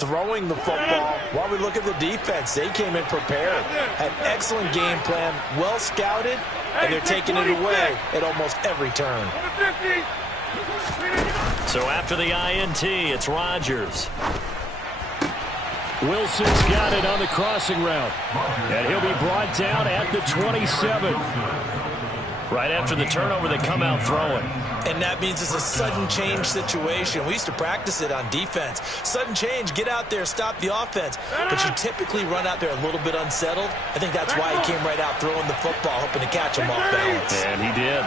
throwing the football. While we look at the defense, they came in prepared, had excellent game plan, well scouted, and they're taking it away at almost every turn. So after the INT, it's Rodgers. Wilson's got it on the crossing route, and he'll be brought down at the 27. Right after the turnover, they come out throwing. And that means it's a sudden change situation. We used to practice it on defense. Sudden change, get out there, stop the offense. But you typically run out there a little bit unsettled. I think that's why he came right out throwing the football, hoping to catch him off balance. And he did.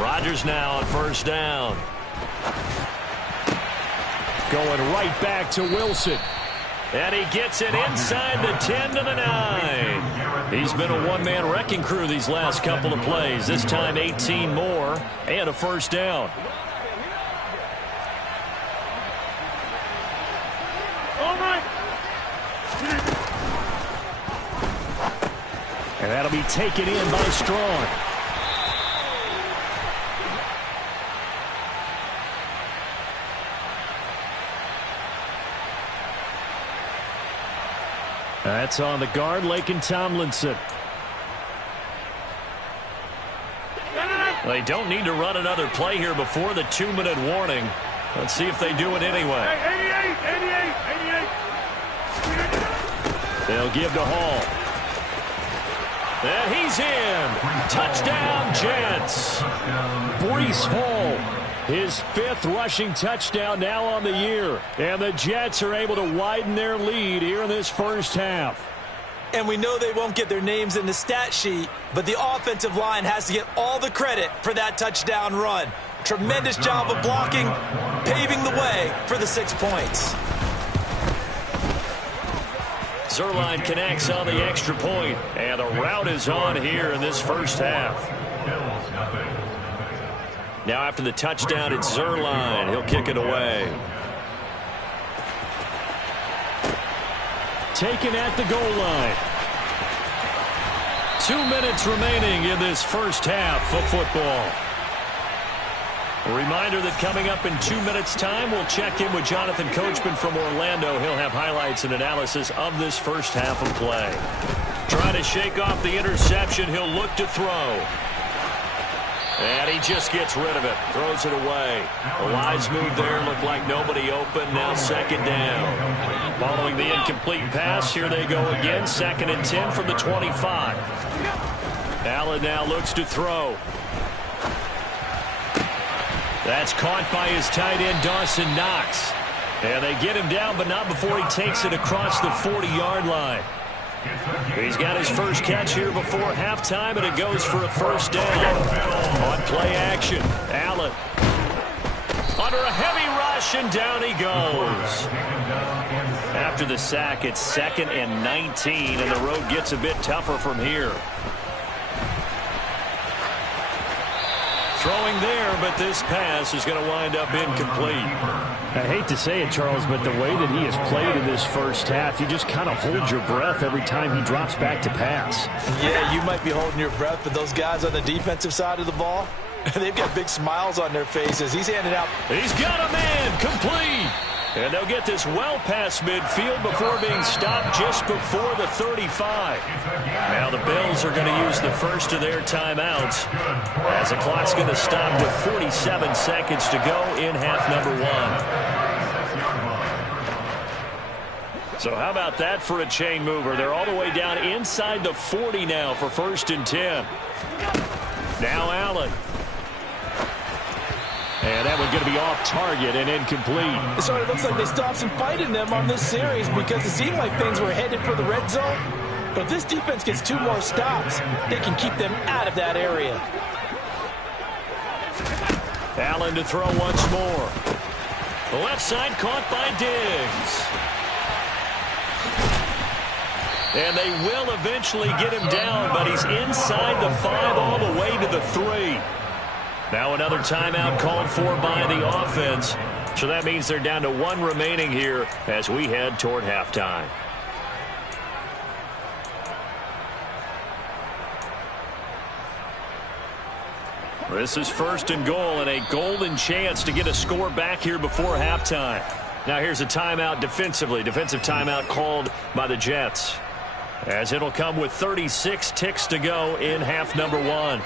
Rodgers now on first down. Going right back to Wilson. And he gets it inside the 10 to the 9. He's been a one-man wrecking crew these last couple of plays. This time 18 more and a first down. And that'll be taken in by Strong. That's on the guard, Laken Tomlinson. They don't need to run another play here before the 2-minute warning. Let's see if they do it anyway. 88. They'll give to Hall. And he's in. Touchdown, Jets. Breece Hall, his 5th rushing touchdown now on the year. And the Jets are able to widen their lead here in this first half. And we know they won't get their names in the stat sheet, but the offensive line has to get all the credit for that touchdown run. Tremendous job of blocking, paving the way for the 6 points. Zuerlein connects on the extra point, and the route is on here in this first half. Now after the touchdown, it's Zuerlein. He'll kick it away. Taken at the goal line. 2 minutes remaining in this first half of football. A reminder that coming up in 2 minutes' time, we'll check in with Jonathan Coachman from Orlando. He'll have highlights and analysis of this first half of play. Trying to shake off the interception, he'll look to throw. And he just gets rid of it, throws it away. A wise move there, looked like nobody open, now second down. Following the incomplete pass, here they go again, 2nd and 10 from the 25. Allen now looks to throw. That's caught by his tight end, Dawson Knox. And they get him down, but not before he takes it across the 40-yard line. He's got his first catch here before halftime, and it goes for a first down. On play action, Allen. Under a heavy rush, and down he goes. After the sack, it's 2nd and 19, and the road gets a bit tougher from here. Throwing there, but this pass is going to wind up incomplete. I hate to say it, Charles, but the way that he has played in this first half, you just kind of hold your breath every time he drops back to pass. Yeah, you might be holding your breath, but those guys on the defensive side of the ball, they've got big smiles on their faces. He's handing out. He's got a man, complete. And they'll get this well past midfield before being stopped just before the 35. Now the Bills are going to use the first of their timeouts as the clock's going to stop with 47 seconds to go in half number 1. So how about that for a chain mover? They're all the way down inside the 40 now for 1st and 10. Now Allen. And that one's going to be off target and incomplete. It sort of looks like they stopped some fight in them on this series because it seemed like things were headed for the red zone. But if this defense gets 2 more stops, they can keep them out of that area. Allen to throw once more. The left side caught by Diggs. And they will eventually get him down, but he's inside the 5 all the way to the 3. Now another timeout called for by the offense. So that means they're down to 1 remaining here as we head toward halftime. This is 1st and goal and a golden chance to get a score back here before halftime. Now here's a timeout defensively. Defensive timeout called by the Jets, as it'll come with 36 ticks to go in half number 1.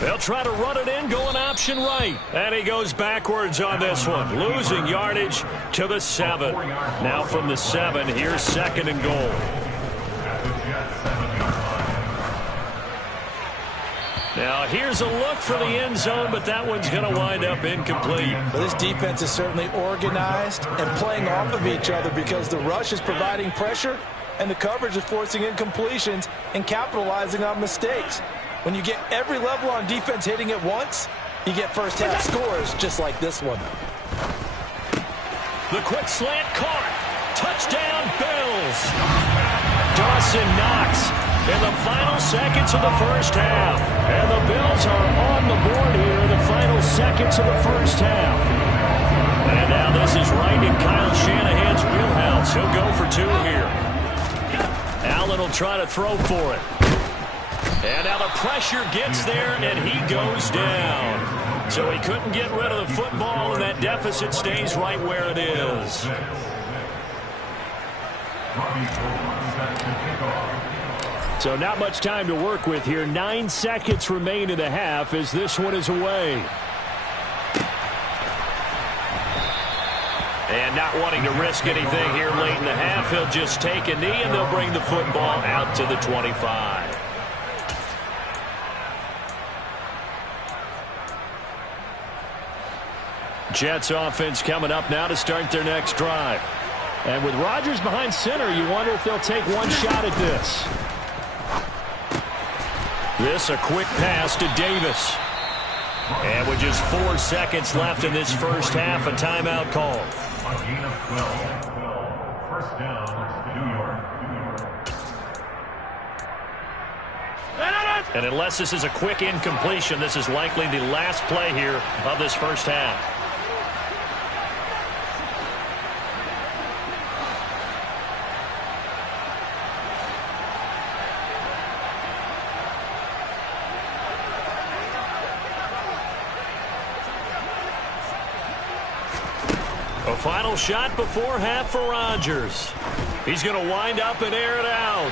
They'll try to run it in, going option right. And he goes backwards on this one, losing yardage to the 7. Now from the 7, here's 2nd and goal. Now here's a look for the end zone, but that one's going to wind up incomplete. Well, this defense is certainly organized and playing off of each other because the rush is providing pressure and the coverage is forcing incompletions and capitalizing on mistakes. When you get every level on defense hitting at once, you get first half scores just like this one. The quick slant caught. Touchdown, Bills. Dawson Knox in the final seconds of the first half. And the Bills are on the board here in the final seconds of the first half. And now this is right in Kyle Shanahan's wheelhouse. He'll go for 2 here. Allen will try to throw for it. And now the pressure gets there, and he goes down. So he couldn't get rid of the football, and that deficit stays right where it is. So not much time to work with here. 9 seconds remain in the half as this one is away. And not wanting to risk anything here late in the half, he'll just take a knee, and they'll bring the football out to the 25. Jets offense coming up now to start their next drive. And with Rodgers behind center, you wonder if they'll take one shot at this. This a quick pass to Davis. And with just 4 seconds left in this first half, a timeout call. A gain of 12. First down, New York. And unless this is a quick incompletion, this is likely the last play here of this first half. A final shot before half for Rodgers. He's going to wind up and air it out.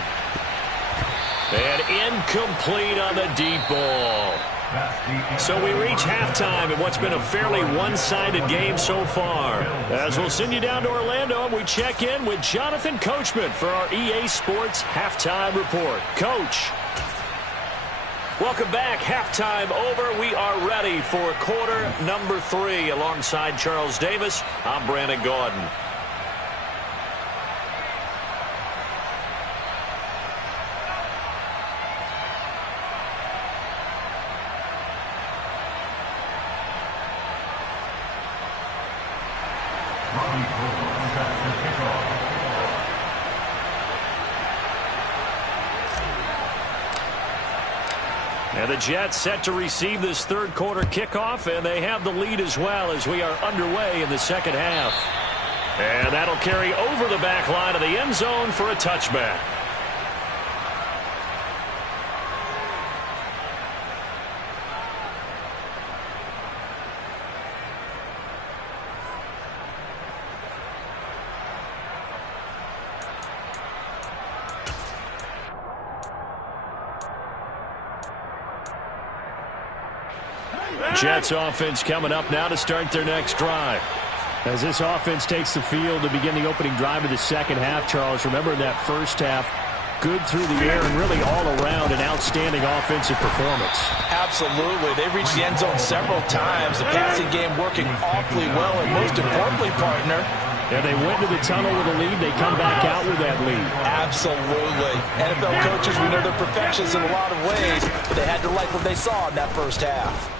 And incomplete on the deep ball. So we reach halftime in what's been a fairly one-sided game so far. As we'll send you down to Orlando, and we check in with Jonathan Coachman for our EA Sports Halftime Report. Coach. Welcome back. Halftime over. We are ready for quarter number 3. Alongside Charles Davis, I'm Brandon Gordon. And the Jets set to receive this third quarter kickoff, and they have the lead as well as we are underway in the second half. And that'll carry over the back line of the end zone for a touchback. Jets offense coming up now to start their next drive. As this offense takes the field to begin the opening drive of the second half, Charles, remember in that first half, good through the air and really all around an outstanding offensive performance. Absolutely. They reached the end zone several times. The passing game working awfully well, and most importantly, partner, yeah, they went to the tunnel with a lead. They come back out with that lead. Absolutely. NFL coaches, we know they're perfectionists in a lot of ways, but they had to like what they saw in that first half.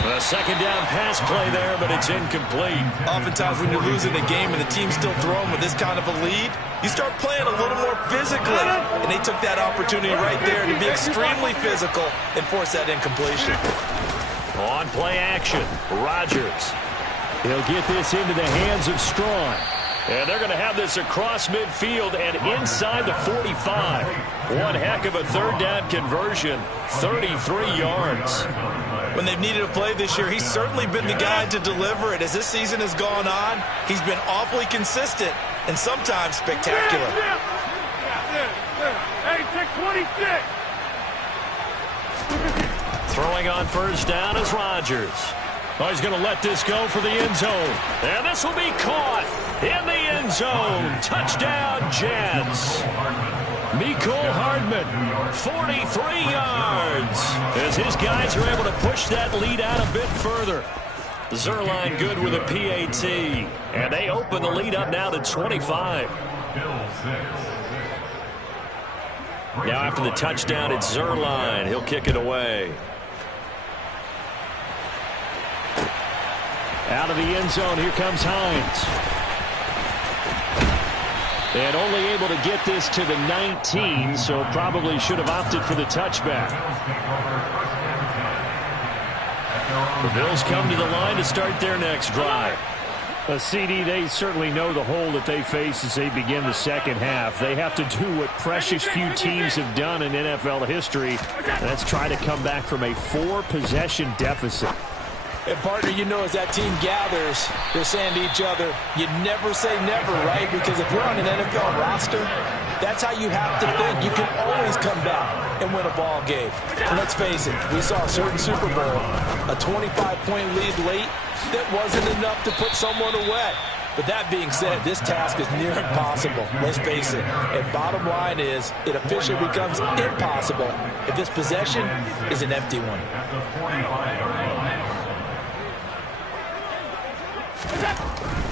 A second down pass play there, but it's incomplete. Oftentimes when you're losing a game and the team's still throwing with this kind of a lead, you start playing a little more physically. And they took that opportunity right there to be extremely physical and force that incompletion. On play action, Rodgers. He'll get this into the hands of Strong. And they're going to have this across midfield and inside the 45. One heck of a third down conversion, 33 yards. When they've needed a play this year, he's certainly been the guy to deliver it. As this season has gone on, he's been awfully consistent and sometimes spectacular. Hey, 626. Throwing on first down is Rodgers. Oh, he's going to let this go for the end zone. And this will be caught in the end zone. Touchdown, Jets. Mecole Hardman, 43 yards. As his guys are able to push that lead out a bit further. Zerline good with a PAT. And they open the lead up now to 25. Now after the touchdown, it's Zerline. He'll kick it away. Out of the end zone, here comes Hines. And only able to get this to the 19, so probably should have opted for the touchback. The Bills come to the line to start their next drive. A CD, they certainly know the hole that they face as they begin the second half. They have to do what precious few teams have done in NFL history. That's try to come back from a 4-possession deficit. And, partner, you know, as that team gathers, they're saying to each other, you never say never, right? Because if you're on an NFL roster, that's how you have to think. You can always come back and win a ball game. And let's face it, we saw a certain Super Bowl, a 25-point lead late that wasn't enough to put someone away. But that being said, this task is near impossible. Let's face it. And bottom line is, it officially becomes impossible if this possession is an empty one.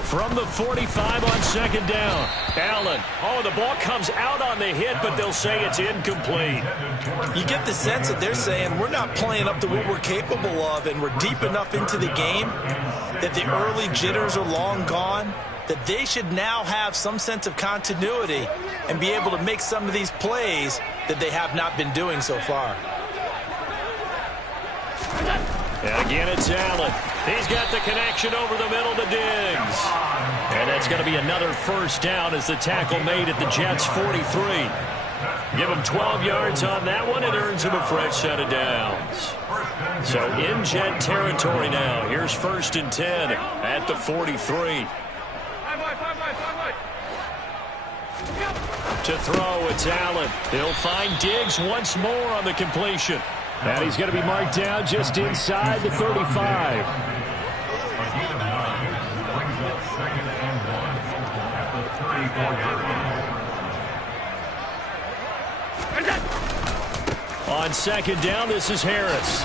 From the 45 on second down, Allen. Oh, the ball comes out on the hit, but they'll say it's incomplete. You get the sense that they're saying we're not playing up to what we're capable of, and we're deep enough into the game that the early jitters are long gone, that they should now have some sense of continuity and be able to make some of these plays that they have not been doing so far. And again, it's Allen. He's got the connection over the middle to Diggs. And that's going to be another first down as the tackle made at the Jets' 43. Give him 12 yards on that one. It earns him a fresh set of downs. So in Jet territory now. Here's 1st and 10 at the 43. To throw, it's Allen. He'll find Diggs once more on the completion. And he's going to be marked down just inside the 35. On second down, this is Harris.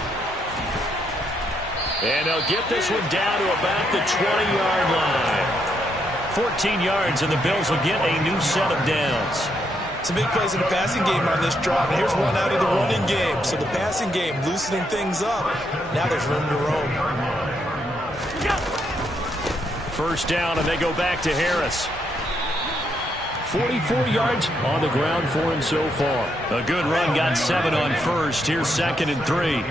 And they'll get this one down to about the 20-yard line. 14 yards, and the Bills will get a new set of downs. Some big plays in the passing game on this drive, and here's one out of the running game. So the passing game loosening things up. Now there's room to roam. First down, and they go back to Harris. 44 yards on the ground for him so far. A good run, got 7 on first. Here's 2nd and 3.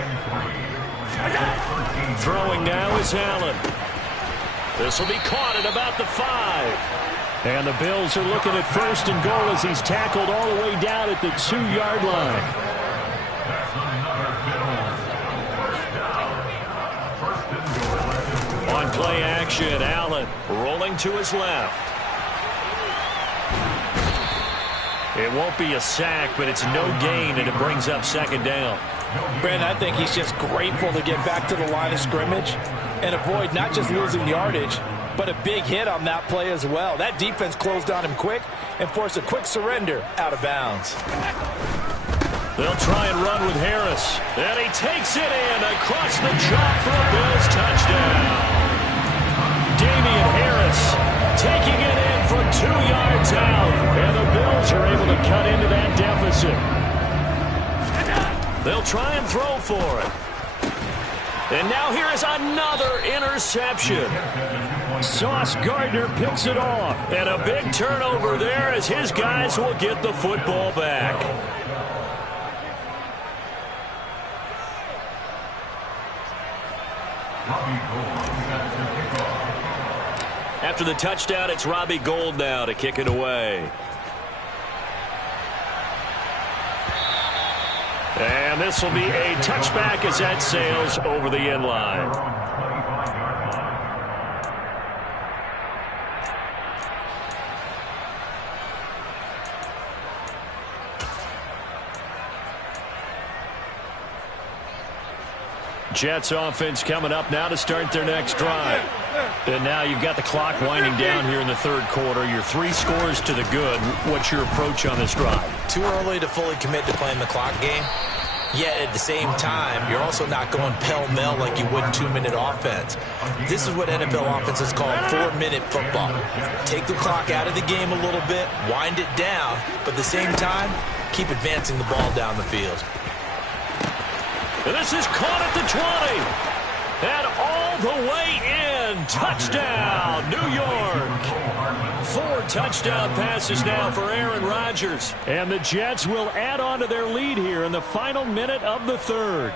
Throwing now is Allen. This will be caught at about the 5. And the Bills are looking at 1st and goal as he's tackled all the way down at the 2-yard line. On play action, Allen rolling to his left. It won't be a sack, but it's no gain, and it brings up 2nd down. Brandon, I think he's just grateful to get back to the line of scrimmage and avoid not just losing yardage, but a big hit on that play as well. That defense closed on him quick and forced a quick surrender out of bounds. They'll try and run with Harris. And he takes it in across the chalk for a Bills touchdown. Damian Harris taking it in from 2 yards out. And the Bills are able to cut into that deficit. They'll try and throw for it. And now here is another interception. Sauce Gardner picks it off. And a big turnover there as his guys will get the football back. After the touchdown, it's Robbie Gould now to kick it away. And this will be a touchback as that sails over the end line. Jets offense coming up now to start their next drive. And now you've got the clock winding down here in the third quarter. Your 3 scores to the good. What's your approach on this drive? Too early to fully commit to playing the clock game. Yet at the same time, you're also not going pell-mell like you would in 2-minute offense. This is what NFL offenses call 4-minute football. Take the clock out of the game a little bit, wind it down, but at the same time, keep advancing the ball down the field. And this is caught at the 20. And all the way in. Touchdown, New York. 4 touchdown passes now for Aaron Rodgers. And the Jets will add on to their lead here in the final minute of the third.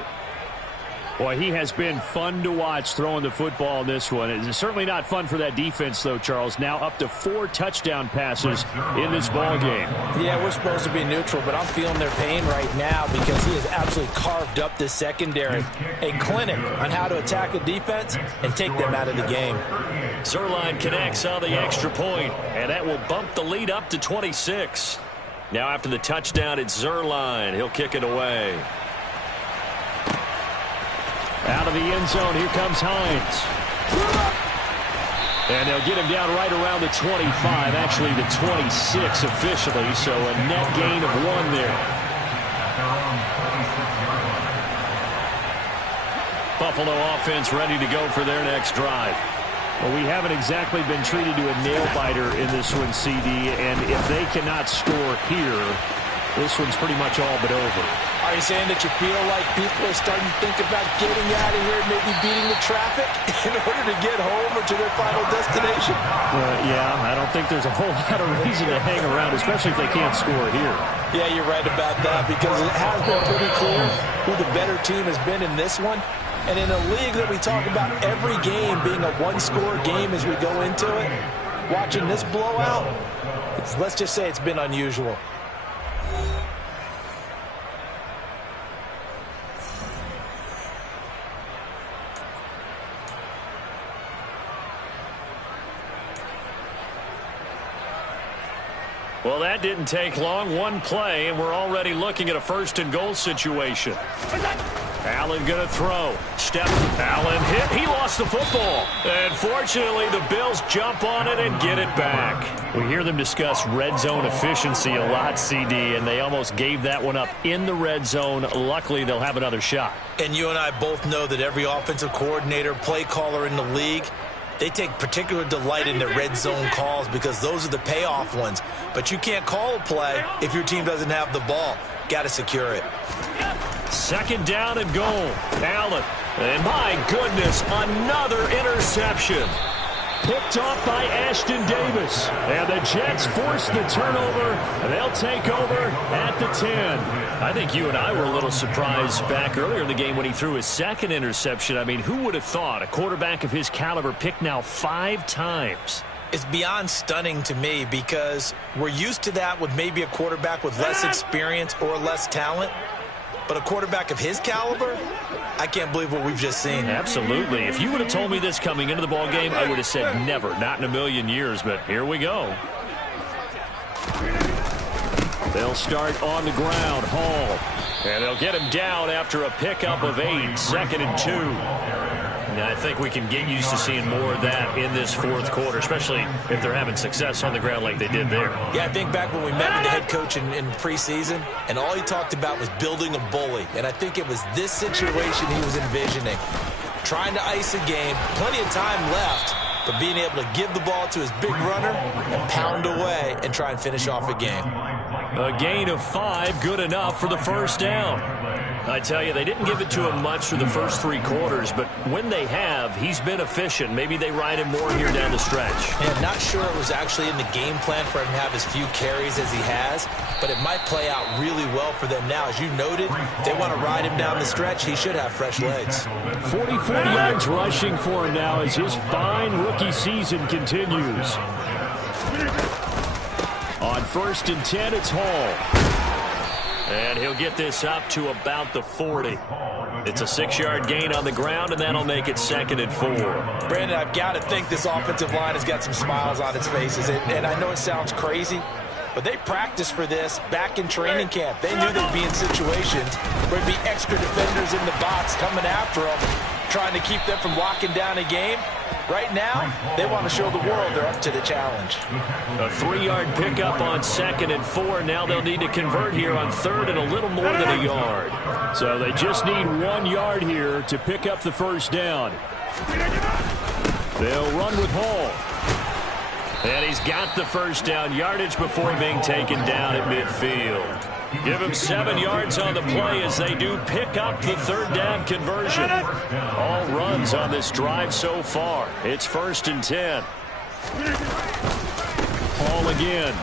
Boy, he has been fun to watch throwing the football in this one. It's certainly not fun for that defense, though, Charles. Now up to 4 touchdown passes in this ball game. Yeah, we're supposed to be neutral, but I'm feeling their pain right now because he has absolutely carved up this secondary. A clinic on how to attack a defense and take them out of the game. Zerline connects on the extra point, and that will bump the lead up to 26. Now after the touchdown, it's Zerline. He'll kick it away. Out of the end zone, here comes Hines. And they'll get him down right around the 25, actually the 26 officially, so a net gain of 1 there. Buffalo offense ready to go for their next drive. Well, we haven't exactly been treated to a nail-biter in this one, CD, and if they cannot score here, this one's pretty much all but over. Are you saying that you feel like people are starting to think about getting out of here and maybe beating the traffic in order to get home or to their final destination? Yeah, I don't think there's a whole lot of reason to hang around, especially if they can't score here. Yeah, you're right about that because it has been pretty clear who the better team has been in this one. And in a league that we talk about every game being a one-score game as we go into it, watching this blowout, let's just say it's been unusual. Well, that didn't take long. 1 play, and we're already looking at a 1st and goal situation. Allen going to throw. Step. Allen hit. He lost the football. And fortunately, the Bills jump on it and get it back. We hear them discuss red zone efficiency a lot, CD, and they almost gave that one up in the red zone. Luckily, they'll have another shot. And you and I both know that every offensive coordinator, play caller in the league, they take particular delight in their red zone calls because those are the payoff ones. But you can't call a play if your team doesn't have the ball. Got to secure it. 2nd down and goal. Allen. And my goodness, another interception. Picked off by Ashton Davis. And the Jets force the turnover. And they'll take over at the 10. I think you and I were a little surprised back earlier in the game when he threw his 2nd interception. I mean, who would have thought a quarterback of his caliber picked now 5 times? It's beyond stunning to me because we're used to that with maybe a quarterback with less experience or less talent. But a quarterback of his caliber, I can't believe what we've just seen. Absolutely. If you would have told me this coming into the ball game, I would have said never, not in a million years. But here we go. They'll start on the ground. Hall. And they'll get him down after a pickup of 8. 2nd and 2. Now, I think we can get used to seeing more of that in this 4th quarter, especially if they're having success on the ground like they did there. Yeah, I think back when we met with the head coach in preseason, and all he talked about was building a bully. And I think it was this situation he was envisioning. Trying to ice a game, plenty of time left, but being able to give the ball to his big runner and pound away and try and finish off a game. A gain of 5, good enough for the 1st down. I tell you, they didn't give it to him much for the first 3 quarters, but when they have, he's been efficient. Maybe they ride him more here down the stretch. Yeah, not sure it was actually in the game plan for him to have as few carries as he has, but it might play out really well for them now. As you noted, if they want to ride him down the stretch, he should have fresh legs. 44 yards rushing for him now as his fine rookie season continues. On 1st and 10, it's Hall. And he'll get this up to about the 40. It's a 6-yard gain on the ground, and that'll make it 2nd and 4. Brandon, I've got to think this offensive line has got some smiles on its faces. And I know it sounds crazy, but they practiced for this back in training camp. They knew they'd be in situations where there'd be extra defenders in the box coming after them, trying to keep them from locking down a game. Right now, they want to show the world they're up to the challenge. A 3-yard pickup on 2nd and 4. Now they'll need to convert here on 3rd and a little more than a yard. So they just need 1 yard here to pick up the first down. They'll run with Hall. And he's got the first down yardage before being taken down at midfield. Give him 7 yards on the play as they do pick up the 3rd down conversion. All runs on this drive so far. It's 1st and 10. Hall again.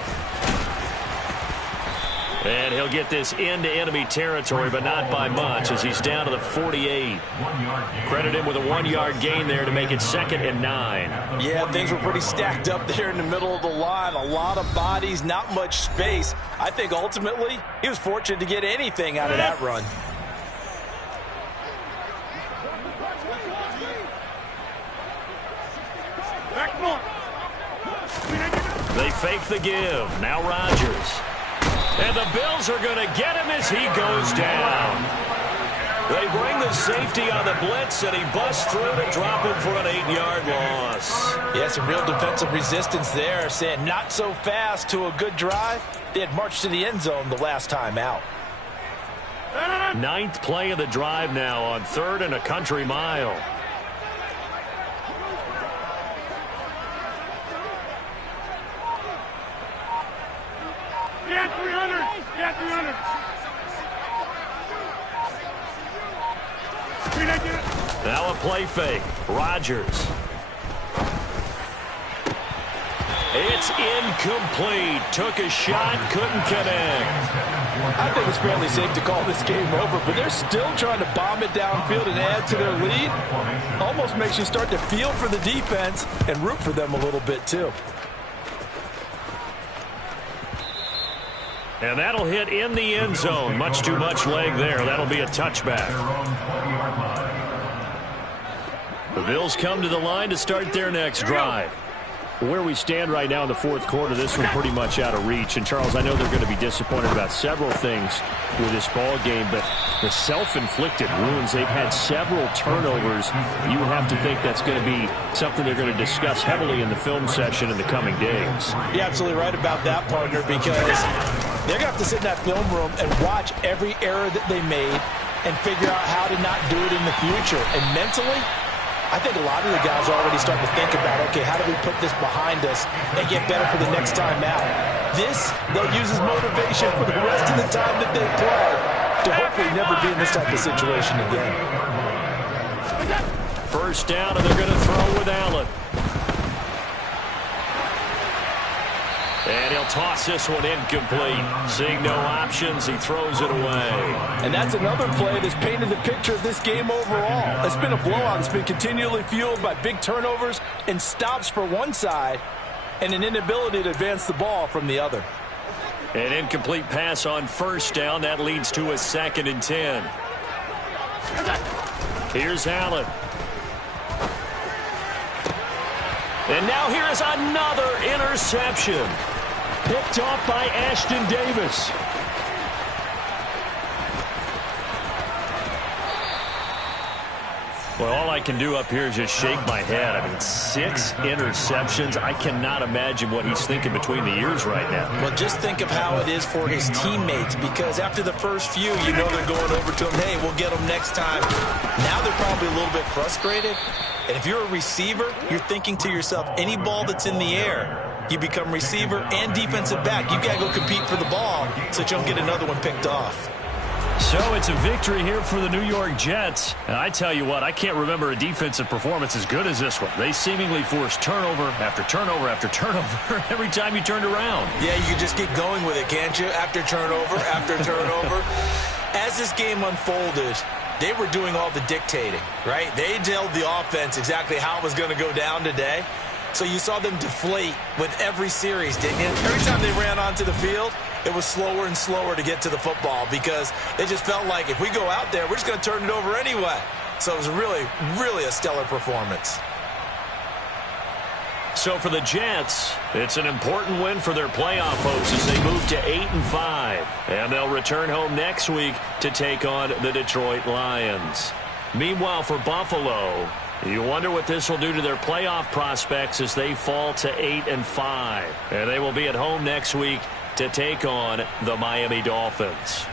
And he'll get this into enemy territory, but not by much as he's down to the 48. Credit him with a 1-yard gain there to make it 2nd and 9. Yeah, things were pretty stacked up there in the middle of the line. A lot of bodies, not much space. I think ultimately he was fortunate to get anything out of that run. They fake the give. Now Rodgers. And the Bills are going to get him as he goes down. They bring the safety on the blitz, and he busts through to drop him for an 8-yard loss. Yeah, some real defensive resistance there, saying not so fast to a good drive. They had marched to the end zone the last time out. 9th play of the drive now on 3rd and a country mile. Get 300! Get 300! Now a play fake. Rodgers. It's incomplete. Took a shot, couldn't connect. I think it's fairly safe to call this game over, but they're still trying to bomb it downfield and add to their lead. Almost makes you start to feel for the defense and root for them a little bit too. And that'll hit in the end zone. Much too much leg there. That'll be a touchback. The Bills come to the line to start their next drive. Where we stand right now in the 4th quarter, this one pretty much out of reach. And, Charles, I know they're going to be disappointed about several things with this ball game, but the self-inflicted wounds, they've had several turnovers. You would have to think that's going to be something they're going to discuss heavily in the film session in the coming days. You're absolutely right about that, partner, because they're going to have to sit in that film room and watch every error that they made and figure out how to not do it in the future. And mentally, I think a lot of the guys are already starting to think about, okay, how do we put this behind us and get better for the next time out? This, they'll use as motivation for the rest of the time that they play to hopefully never be in this type of situation again. 1st down, and they're going to throw with Allen. And he'll toss this one incomplete. Seeing no options, he throws it away. And that's another play that's painted the picture of this game overall. It's been a blowout. It's been continually fueled by big turnovers and stops for one side and an inability to advance the ball from the other. An incomplete pass on 1st down. That leads to a 2nd and 10. Here's Allen. And now here is another interception. Picked off by Ashton Davis. Well, all I can do up here is just shake my head. I mean, 6 interceptions. I cannot imagine what he's thinking between the ears right now. Well, just think of how it is for his teammates, because after the first few, you know they're going over to him, hey, we'll get them next time. Now they're probably a little bit frustrated. And if you're a receiver, you're thinking to yourself, any ball that's in the air, you become receiver and defensive back. You've got to go compete for the ball so that you don't get another one picked off. So it's a victory here for the New York Jets. And I tell you what, I can't remember a defensive performance as good as this one. They seemingly forced turnover after turnover after turnover every time you turned around. Yeah, you can just keep going with it, can't you? After turnover, after turnover. As this game unfolded, they were doing all the dictating, right? They told the offense exactly how it was going to go down today. So you saw them deflate with every series, didn't you? Every time they ran onto the field, it was slower and slower to get to the football because they just felt like if we go out there, we're just going to turn it over anyway. So it was really, really a stellar performance. So for the Jets, it's an important win for their playoff hopes as they move to 8-5. And they'll return home next week to take on the Detroit Lions. Meanwhile, for Buffalo, you wonder what this will do to their playoff prospects as they fall to 8-5. And they will be at home next week to take on the Miami Dolphins.